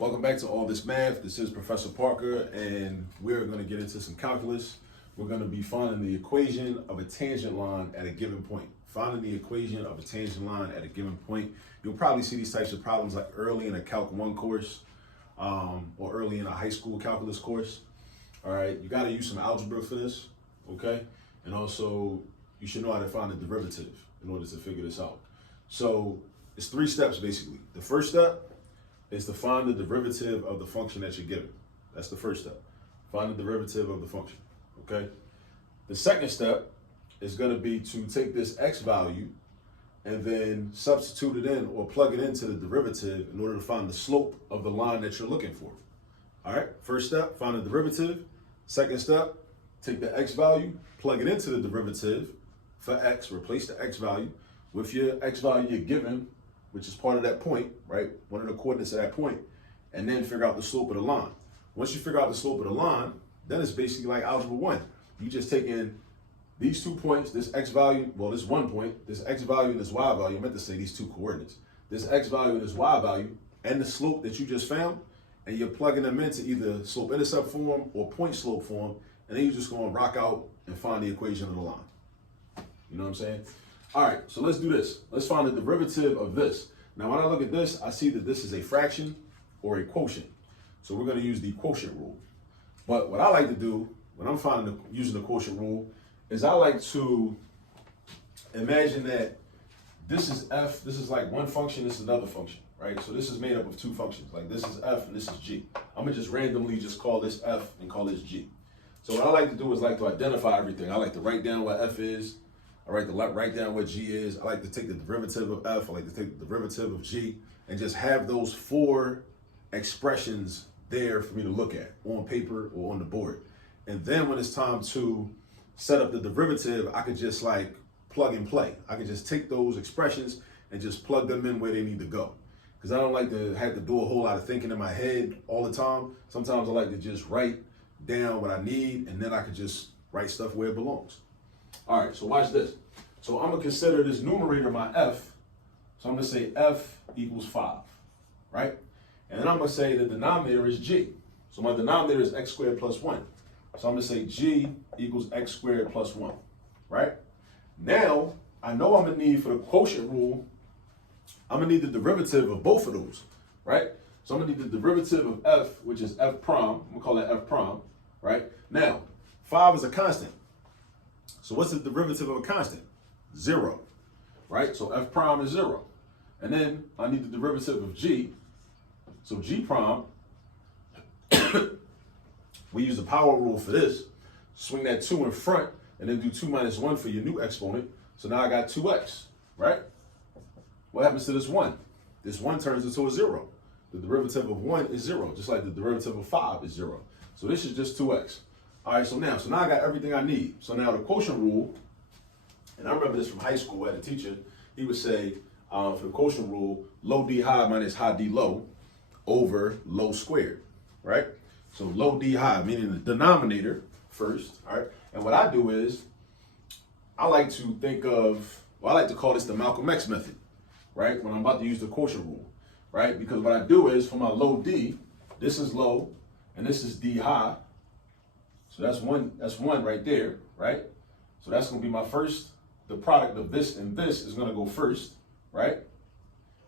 Welcome back to All This Math. This is Professor Parker, and we're going to get into some calculus. We're going to be finding the equation of a tangent line at a given point. Finding the equation of a tangent line at a given point. You'll probably see these types of problems like early in a Calc 1 course or early in a high school calculus course. All right, you got to use some algebra for this, okay? And also, you should know how to find the derivative in order to figure this out. So, it's 3 steps basically. The first step is to find the derivative of the function that you're given. That's the first step. Find the derivative of the function, okay? The second step is gonna be to take this x value and then substitute it in or plug it into the derivative in order to find the slope of the line that you're looking for. All right, first step, find the derivative. Second step, take the x value, plug it into the derivative for x, replace the x value with your x value you're given, which is part of that point, right? One of the coordinates of that point, and then figure out the slope of the line. Once you figure out the slope of the line, then it's basically like algebra 1. You just take in these 2 points, this x value, well, this 1 point, this x value and this y value, I meant to say these 2 coordinates, this x value and this y value, and the slope that you just found, and you're plugging them into either slope-intercept form or point slope form, and then you're just gonna rock out and find the equation of the line. You know what I'm saying? All right, so let's do this. Let's find the derivative of this. Now, when I look at this, I see that this is a fraction or a quotient. So we're gonna use the quotient rule. But what I like to do when I'm using the quotient rule is I like to imagine that this is f, this is like one function, this is another function, right? So this is made up of 2 functions. Like this is f and this is g. I'm gonna just randomly just call this f and call this g. So what I like to do is like to identify everything. I like to write down what f is. I like to write down what g is. I like to take the derivative of f. I like to take the derivative of g and just have those 4 expressions there for me to look at on paper or on the board. And then when it's time to set up the derivative, I could just like plug and play. I could just take those expressions and just plug them in where they need to go. Because I don't like to have to do a whole lot of thinking in my head all the time. Sometimes I like to just write down what I need and then I could just write stuff where it belongs. All right, so watch this. So I'm gonna consider this numerator my f. So I'm gonna say f equals 5, right? And then I'm gonna say the denominator is g. So my denominator is x squared plus 1. So I'm gonna say g equals x squared plus 1, right? Now, I know I'm gonna need for the quotient rule, I'm gonna need the derivative of both of those, right? So I'm gonna need the derivative of f, which is f prime. I'm gonna call that f prime, right? Now, 5 is a constant. So what's the derivative of a constant? 0, right? So f prime is 0. And then I need the derivative of g. So g prime, we use the power rule for this. Swing that 2 in front and then do 2 minus 1 for your new exponent. So now I got 2x, right? What happens to this 1? This 1 turns into a 0. The derivative of 1 is 0, just like the derivative of 5 is 0. So this is just 2x. All right, so now I got everything I need. So now the quotient rule, and I remember this from high school, I had a teacher, he would say, for the quotient rule, low d high minus high d low over low squared, right? So low d high, meaning the denominator first, all right? And what I do is, I like to think of, well, I like to call this the Malcolm X method, right? When I'm about to use the quotient rule, right? Because what I do is, for my low d, this is low, and this is d high. So that's one right there, right? So that's gonna be my first, the product of this and this is gonna go first, right?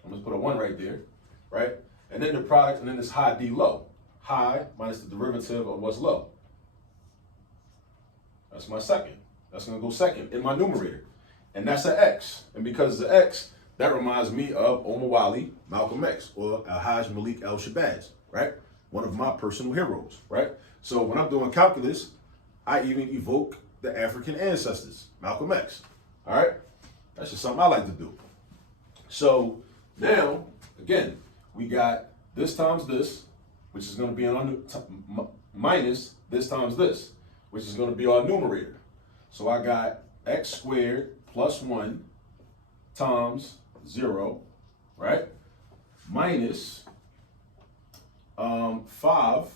I'm gonna put a 1 right there, right? And then the product, and then this high d low. High minus the derivative of what's low. That's my second. That's gonna go second in my numerator. And that's an X. And because it's an X, that reminds me of Omar Wali, Malcolm X, or Al-Hajj Malik El-Shabazz, right? One of my personal heroes, right? So when I'm doing calculus, I even evoke the African ancestors, Malcolm X, all right? That's just something I like to do. So now, again, we got this times this, which is gonna be minus this times this, which is gonna be our numerator. So I got x squared plus 1 times 0, right? Minus 5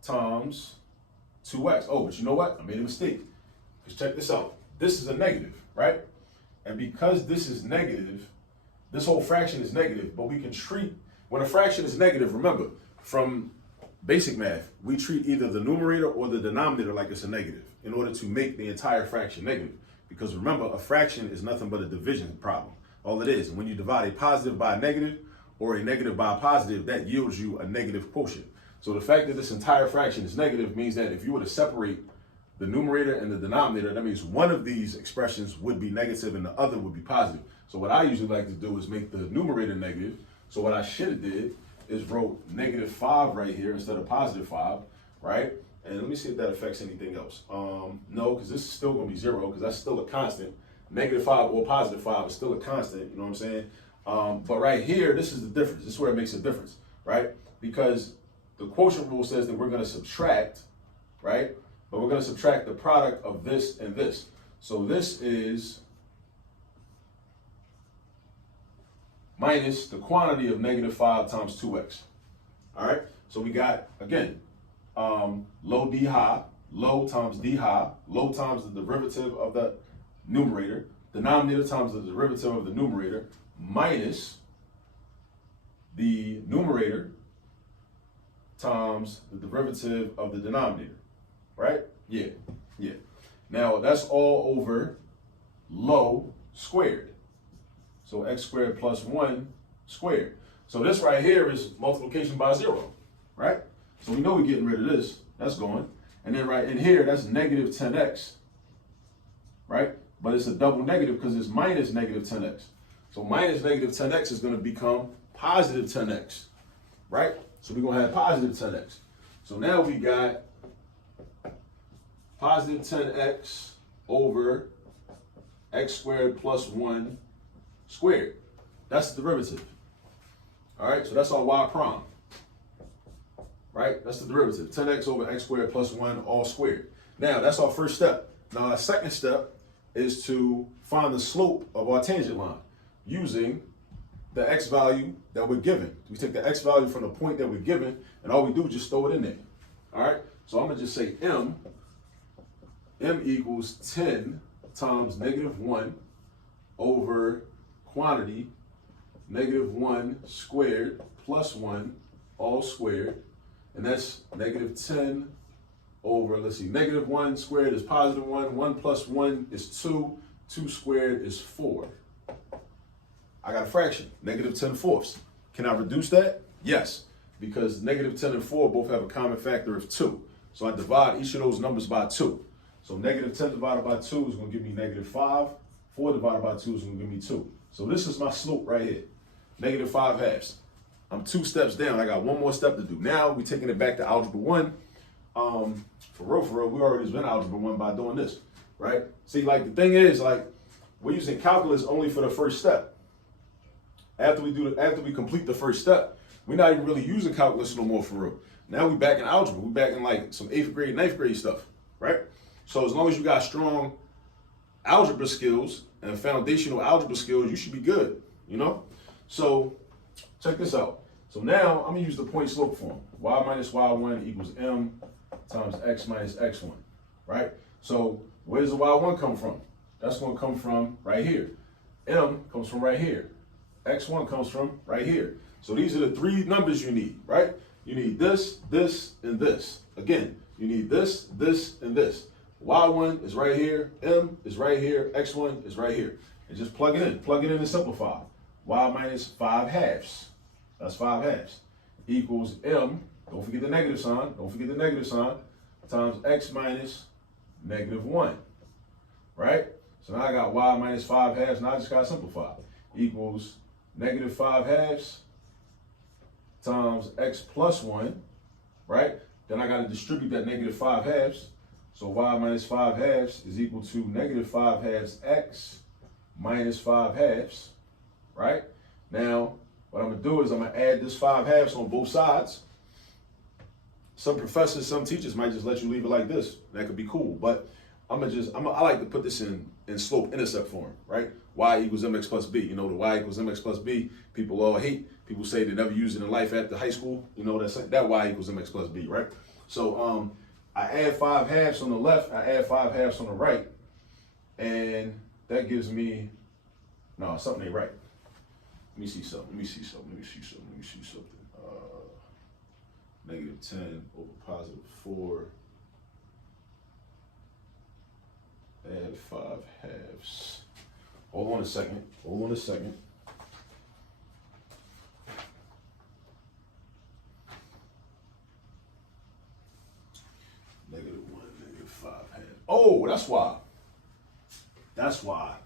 times 2x. Oh, but you know what? I made a mistake. Because check this out. This is a negative, right? And because this is negative, this whole fraction is negative, but we can treat When a fraction is negative, remember, from basic math, we treat either the numerator or the denominator like it's a negative in order to make the entire fraction negative. Because remember, a fraction is nothing but a division problem. All it is. And when you divide a positive by a negative or a negative by a positive, that yields you a negative quotient. So the fact that this entire fraction is negative means that if you were to separate the numerator and the denominator, that means one of these expressions would be negative and the other would be positive. So what I usually like to do is make the numerator negative. So what I should have did is wrote -5 right here instead of +5, right? And let me see if that affects anything else. No, because this is still going to be 0 because that's still a constant. -5 or +5 is still a constant, you know what I'm saying? But right here, this is the difference. This is where it makes a difference, right? Because the quotient rule says that we're going to subtract, right? But we're going to subtract the product of this and this. So this is minus the quantity of -5 times 2x. All right? So we got, again, low d high, low times d high, low times the derivative of the numerator, denominator times the derivative of the numerator, minus the numerator times the derivative of the denominator. Right? Yeah. Now that's all over low squared. So x squared plus 1 squared. So this right here is multiplication by 0, right? So we know we're getting rid of this. That's going. And then right in here, that's negative 10x, right? But it's a double negative because it's minus negative 10x. So minus negative 10x is going to become positive 10x, right? So we're going to have positive 10x. So now we got positive 10x over x squared plus 1 squared. That's the derivative. All right, so that's our y prime. Right? That's the derivative. 10x over x squared plus 1 all squared. Now, that's our first step. Now, our second step is to find the slope of our tangent line using the x value that we're given. We take the x value from the point that we're given, and all we do is just throw it in there. All right? So I'm going to just say m equals 10 times -1 over quantity -1 squared plus 1 all squared. And that's -10 over, let's see, -1 squared is +1, 1 plus 1 is 2, 2 squared is 4. I got a fraction, -10/4. Can I reduce that? Yes, because -10 and 4 both have a common factor of 2. So I divide each of those numbers by 2. So -10 divided by 2 is going to give me -5. 4 divided by 2 is going to give me 2. So this is my slope right here, -5/2. I'm 2 steps down. I got one more step to do. Now we're taking it back to algebra 1. For real, we already been algebra 1 by doing this, right? See, like the thing is, like we're using calculus only for the first step. After we complete the first step, we're not even really using calculus no more for real. Now we back in algebra. We back in like some 8th grade, 9th grade stuff, right? So as long as you got strong algebra skills and foundational algebra skills, you should be good, you know? So check this out. So now I'm gonna use the point slope form. Y minus y1 equals m times x minus x1, right? So where does the y1 come from? That's gonna come from right here. M comes from right here. X1 comes from right here. So these are the 3 numbers you need, right? You need this, this, and this. Again, you need this, this, and this. Y1 is right here, M is right here, X1 is right here. And just plug it in and simplify. Y minus 5/2, that's 5/2, equals M, don't forget the negative sign, times X minus -1, right? So now I got Y minus 5/2, now I just gotta simplify. Equals -5/2 times X plus 1, right? Then I gotta distribute that -5/2. So Y minus 5/2 is equal to -5/2 X minus 5/2, right? Now, what I'm gonna do is I'm gonna add this 5/2 on both sides. Some professors, some teachers might just let you leave it like this. That could be cool, but I like to put this in slope intercept form, right? Y equals mx plus b. You know, the y equals mx plus b, people all hate. People say they never use it in life after high school. You know, that y equals mx plus b, right? So I add 5/2 on the left, I add 5/2 on the right, and that gives me, no, something ain't right. Let me see something. Negative 10 over positive 4. Add 5 halves. Hold on a second. Negative 1, negative 5 halves. Oh, that's why.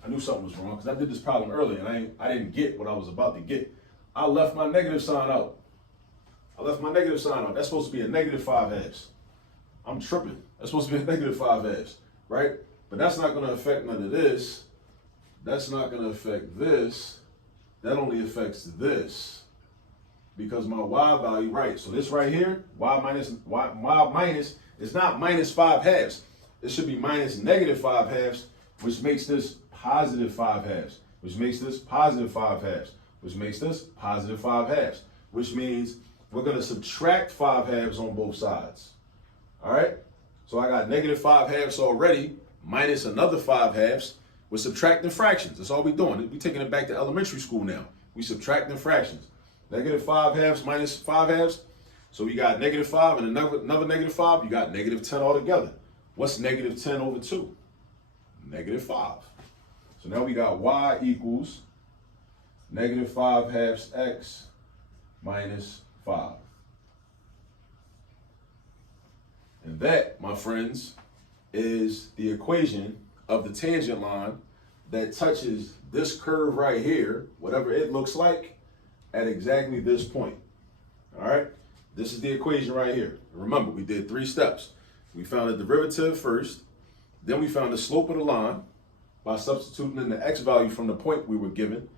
I knew something was wrong because I did this problem earlier and I didn't get what I was about to get. I left my negative sign out. That's supposed to be a negative 5 halves. I'm tripping. That's supposed to be a negative 5 halves, right? But that's not going to affect none of this. That's not going to affect this. That only affects this. Because my y value, right? So this right here, y minus is not minus 5 halves. It should be minus negative 5 halves, which makes this positive 5 halves, which makes this positive 5 halves, which makes this positive 5 halves, which means we're going to subtract 5 halves on both sides. All right? So I got negative 5 halves already, minus another 5 halves. We're subtracting fractions. That's all we're doing. We're taking it back to elementary school now. We subtracting fractions. Negative 5 halves minus 5 halves. So we got negative 5 and another negative 5. You got negative 10 altogether. What's negative 10 over 2? Negative 5. So now we got y equals negative 5 halves x minus 5. And that, my friends, is the equation of the tangent line that touches this curve right here, whatever it looks like, at exactly this point. All right? This is the equation right here. Remember, we did 3 steps. We found the derivative first, then we found the slope of the line by substituting in the x value from the point we were given,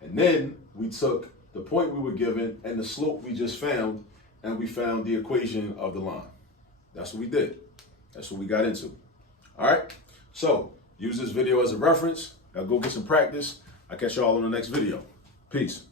and then we took the point we were given and the slope we just found, and we found the equation of the line. That's what we did. That's what we got into. All right? So, use this video as a reference. Now go get some practice. I'll catch y'all in the next video. Peace.